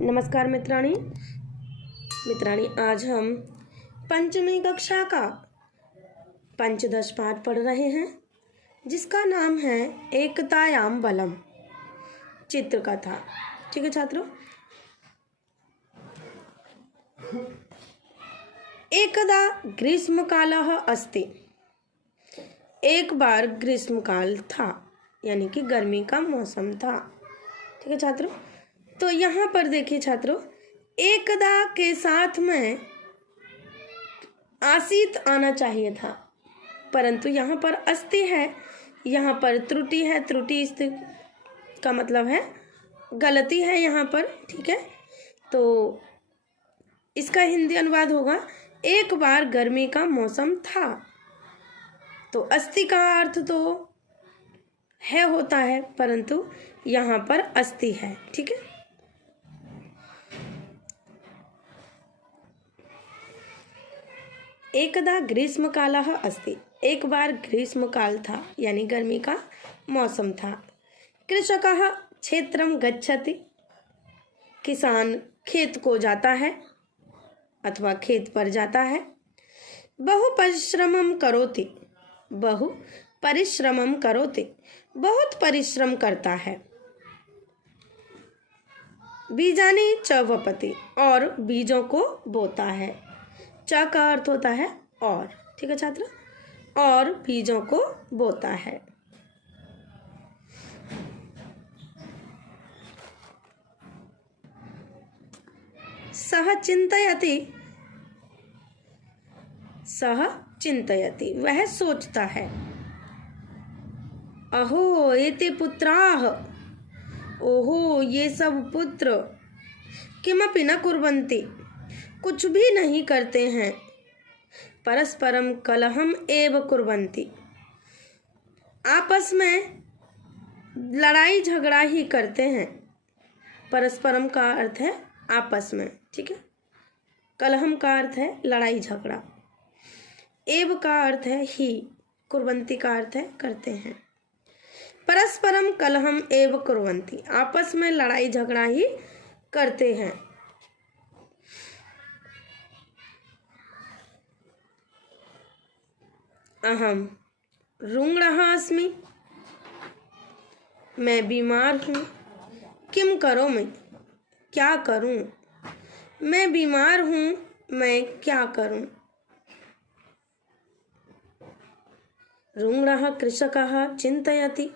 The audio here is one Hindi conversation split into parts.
नमस्कार मित्राणी। आज हम पंचमी कक्षा का पंचदश पाठ पढ़ रहे हैं, जिसका नाम है एकतायाम बलम चित्रकथा। ठीक है छात्रों। एकदा ग्रीष्मकालः अस्ति। एक बार ग्रीष्मकाल था, यानी कि गर्मी का मौसम था। ठीक है छात्रों। तो यहाँ पर देखिए छात्रों, एकदा के साथ में आसीत आना चाहिए था, परंतु यहाँ पर अस्ति है, यहाँ पर त्रुटि है। त्रुटि का मतलब है गलती है यहाँ पर। ठीक है, तो इसका हिंदी अनुवाद होगा एक बार गर्मी का मौसम था। तो अस्ति का अर्थ तो है होता है, परंतु यहाँ पर अस्ति है। ठीक है। एकदा ग्रीष्मकालः अस्ति। एक बार ग्रीष्मकाल था, यानी गर्मी का मौसम था। कृषकः क्षेत्रम गच्छति। किसान खेत को जाता है अथवा खेत पर जाता है। बहु परिश्रमम करोति। बहु परिश्रमम करोति, बहुत परिश्रम करता है। बीजानि च वपति, और बीजों को बोता है। च का अर्थ होता है और। ठीक है छात्र, और बीजों को बोता है। सह चिंतयति। सह चिंतयति, वह सोचता है। अहो एते पुत्राः। ओहो ये सब पुत्र। किमपि न कुर्वन्ति, कुछ भी नहीं करते हैं। परस्परम कलहम एव कुर्वन्ति, आपस में लड़ाई झगड़ा ही करते हैं। परस्परम का अर्थ है आपस में। ठीक है। कलहम का अर्थ है लड़ाई झगड़ा। एव का अर्थ है ही। कुर्वन्ति का अर्थ है करते हैं। परस्परम कलहम एव कुर्वन्ति, आपस में लड़ाई झगड़ा ही करते हैं। अहम रुग्णः अस्मि। मैं बीमार हूँ। किम करोमि, क्या करूँ। मैं बीमार हूँ, मैं क्या करूँ। रुग्णः कृषकः चिंतयति।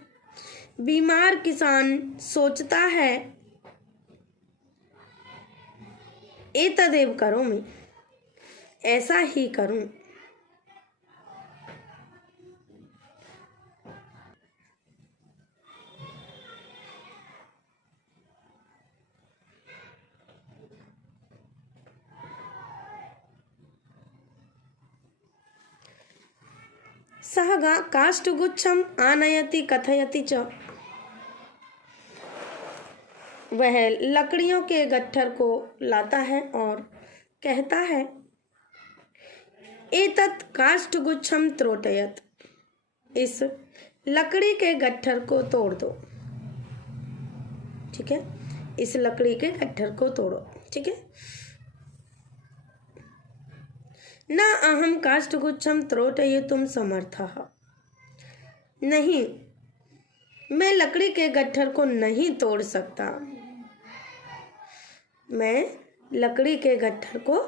बीमार किसान सोचता है। एतदेव करोमि, ऐसा ही करूं। सह काष्ठगुच्छम आनयति कथयति च। वह लकड़ियों के गट्ठर को लाता है और कहता है। एतत् काष्ठगुच्छम त्रोटयत, इस लकड़ी के गट्ठर को तोड़ दो। ठीक है, इस लकड़ी के गट्ठर को तोड़ो। ठीक है। न अहम काष्ठगुच्छम त्रोटयितुम समर्थः। नहीं, मैं लकड़ी के गट्ठर को नहीं तोड़ सकता। मैं लकड़ी के गट्ठर को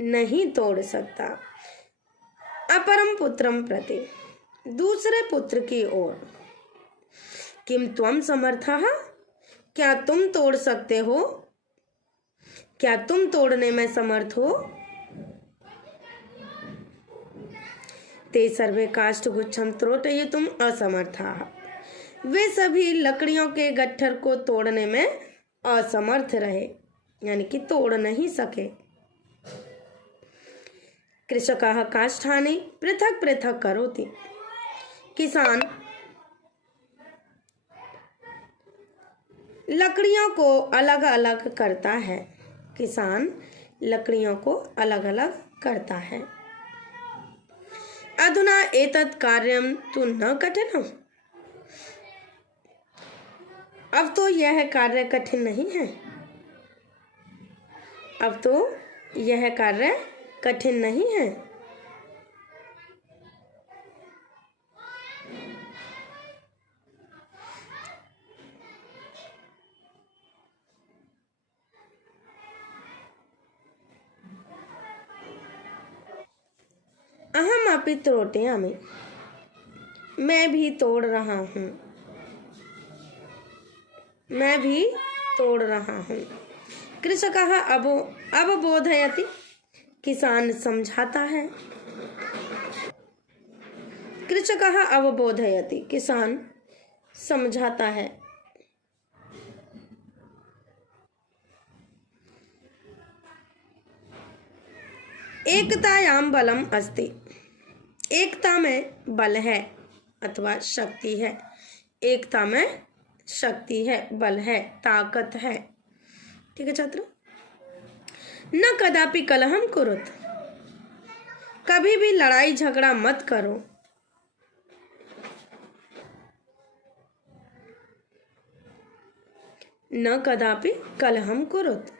नहीं तोड़ सकता। अपरम पुत्रम प्रति, दूसरे पुत्र की ओर। किम त्वम समर्थः, क्या तुम तोड़ सकते हो। क्या तुम तोड़ने में समर्थ हो। ते सर्वे काष्ठगुच्छम त्रोटयितुम असमर्थाः। वे सभी लकड़ियों के गट्ठर को तोड़ने में असमर्थ रहे, यानी कि तोड़ नहीं सके। कृषकः काष्ठानि पृथक पृथक करोति। किसान लकड़ियों को अलग अलग करता है। किसान लकड़ियों को अलग अलग करता है। अधुना एतत् कार्यम तु न कठिनम्। अब तो यह कार्य कठिन नहीं है। अब तो यह कार्य कठिन नहीं है। अहम अपि त्रोटयामि, मैं भी तोड़ रहा हूँ, मैं भी तोड़ रहा हूँ। कृषकः अवबोधयति, किसान समझाता है। कृषकः अवबोधयति, किसान समझाता है। एकतायां बलम अस्ति, एकता में बल है अथवा शक्ति है। एकता में शक्ति है, बल है, ताकत है। ठीक है छात्र। न कदापि कलहम कुरुत, कभी भी लड़ाई झगड़ा मत करो। न कदापि कलहम कुरुत,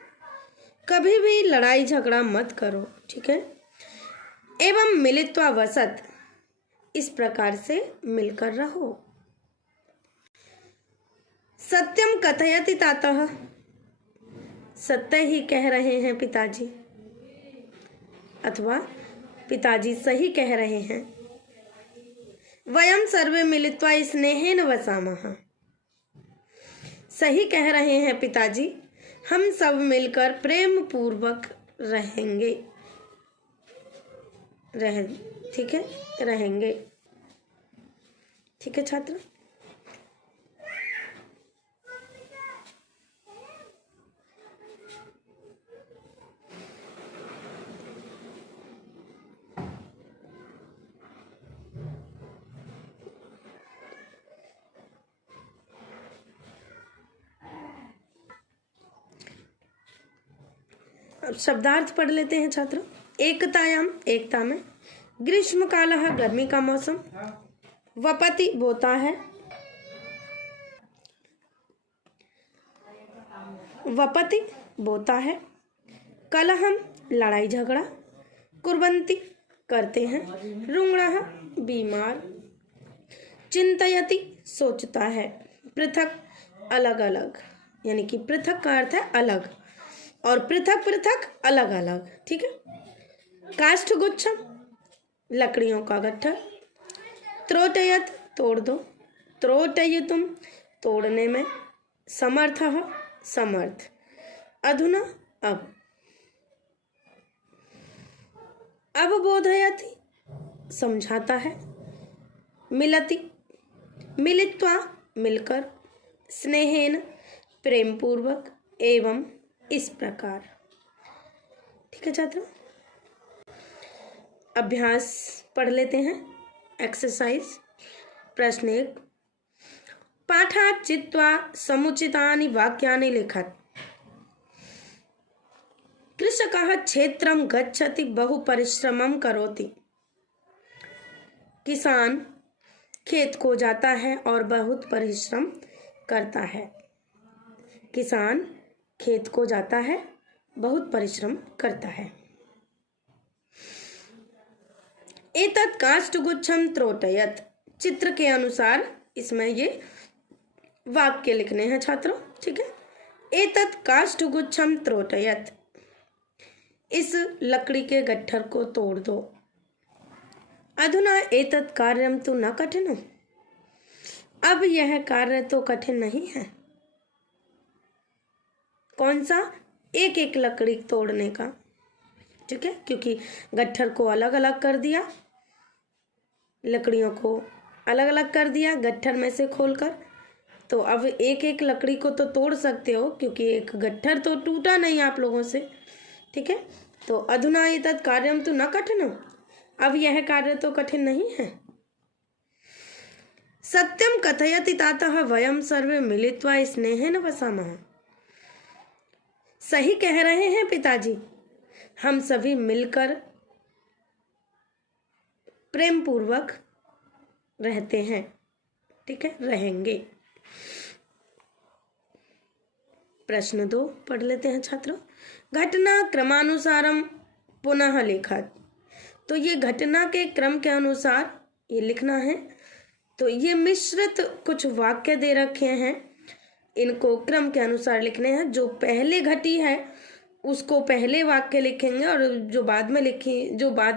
कभी भी लड़ाई झगड़ा मत करो। ठीक है। एवं मिलित्वा वसत, इस प्रकार से मिलकर रहो। सत्यम कथयति तातः, सत्य ही कह रहे हैं पिताजी, अथवा पिताजी सही कह रहे हैं। वयम सर्वे मिलित्वा स्नेहेन वसामः, सही कह रहे हैं पिताजी, हम सब मिलकर प्रेम पूर्वक रहेंगे। ठीक है, रहेंगे। ठीक है छात्र। अब शब्दार्थ पढ़ लेते हैं छात्र। एकतायाम, एकता में। ग्रीष्म काल, गर्मी का मौसम। वपति, बोता है। वपति, बोता है। कलहम, लड़ाई झगड़ा। कुर्वन्ति, करते हैं। रुग्णः, बीमार। चिंतयति, सोचता है। पृथक, अलग अलग, यानी कि पृथक का अर्थ है अलग, और पृथक पृथक अलग अलग। ठीक है। काष्ठगुच्छम, लकड़ियों का गट्ठर। त्रोटयत, तोड़ दो। त्रोटयितुम, तोड़ने में। समर्थः, समर्थ। अधुना, अब। अवबोधयति, समझाता है। मिलति, मिलित्वा, मिलकर। स्नेहेन, प्रेम पूर्वक। एवं, इस प्रकार। ठीक है छात्र। अभ्यास पढ़ लेते हैं। एक्सरसाइज प्रश्न 1, पाठात् चित्वा समुचितानि वाक्यानि लिखत। कृषकः क्षेत्रं गच्छति, बहु परिश्रमं करोति। किसान खेत को जाता है और बहुत परिश्रम करता है। किसान खेत को जाता है, बहुत परिश्रम करता है। एतत् काष्ठगुच्छं त्रोटयत, चित्र के अनुसार इसमें ये वाक्य लिखने हैं छात्रों। ठीक है। एतत् काष्ठगुच्छं त्रोटयत, इस लकड़ी के गट्ठर को तोड़ दो। अधुना एतत् कार्यं तु न कठिनम्, अब यह कार्य तो कठिन नहीं है। कौन सा? एक एक लकड़ी तोड़ने का। ठीक है, क्योंकि गट्ठर को अलग अलग कर दिया, लकड़ियों को अलग अलग कर दिया गट्ठर में से खोलकर, तो अब एक एक लकड़ी को तो तोड़ सकते हो, क्योंकि एक गट्ठर तो टूटा नहीं आप लोगों से। ठीक है, तो अधुना एतत् कार्यं तु न कठिनम्, अब यह कार्य तो कठिन नहीं है। सत्यम कथयति तातः वयम सर्वे मिलित्वा स्नेहेन वसामः, सही कह रहे हैं पिताजी, हम सभी मिलकर प्रेम पूर्वक रहते हैं। ठीक है, रहेंगे। प्रश्न 2 पढ़ लेते हैं छात्रों। घटना क्रमानुसारम पुनः लिखत। तो ये घटना के क्रम के अनुसार ये लिखना है। तो ये मिश्रित कुछ वाक्य दे रखे हैं, इनको क्रम के अनुसार लिखने हैं। जो पहले घटी है उसको पहले वाक्य लिखेंगे और जो बाद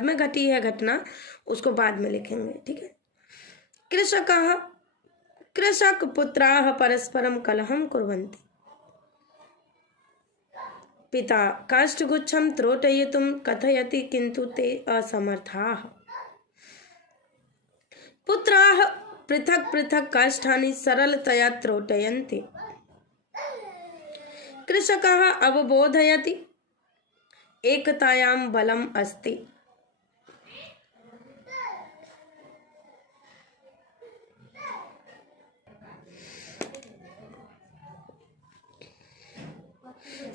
में घटी है घटना उसको बाद में लिखेंगे। ठीक है। कृषक पुत्राः परस्परं कलहं कुर्वन्ति। पिता काष्ठगुच्छं त्रोटयितुं कथयति किन्तु ते असमर्थाः। पुत्राः पृथक् पृथक् काष्ठानि सरलतया त्रोटयन्ति। कृषकः अवबोधयति एकतायां बलम् अस्ति।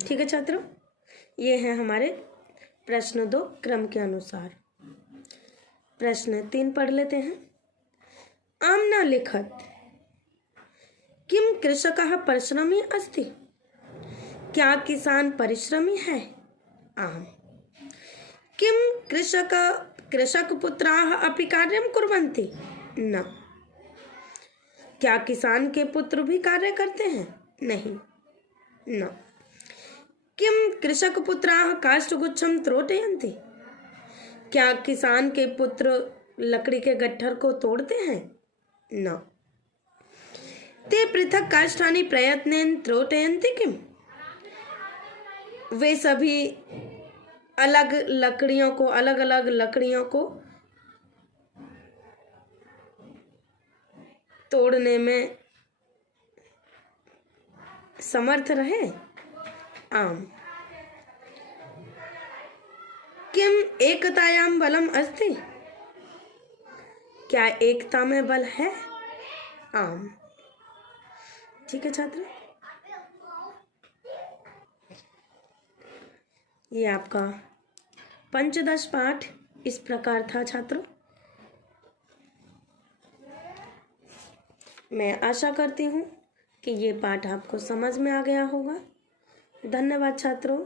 ठीक है छात्रों, ये है हमारे प्रश्न 2 क्रम के अनुसार। प्रश्न 3 पढ़ लेते हैं। आम्ना लिखत किम कृषकः परिश्रमी अस्ति। क्या किसान परिश्रमी है। आम। किम कृषक पुत्राः अपि कार्यं कुर्वन्ति। न। क्या किसान के पुत्र भी कार्य करते हैं। नहीं। न। किम कृषक पुत्राः काष्ठगुच्छं त्रोटयन्ति। क्या किसान के पुत्र लकड़ी के गट्ठर को तोड़ते हैं। न। ते पृथक काष्ठानि प्रयत्नेन त्रोटयन्ति किम। वे सभी अलग अलग लकड़ियों को तोड़ने में समर्थ रहे। आम। किम एकतायां बलम अस्ति। क्या एकता में बल है। आम। ठीक है छात्र, ये आपका पंचदश पाठ इस प्रकार था छात्रों। मैं आशा करती हूँ कि ये पाठ आपको समझ में आ गया होगा। धन्यवाद छात्रों।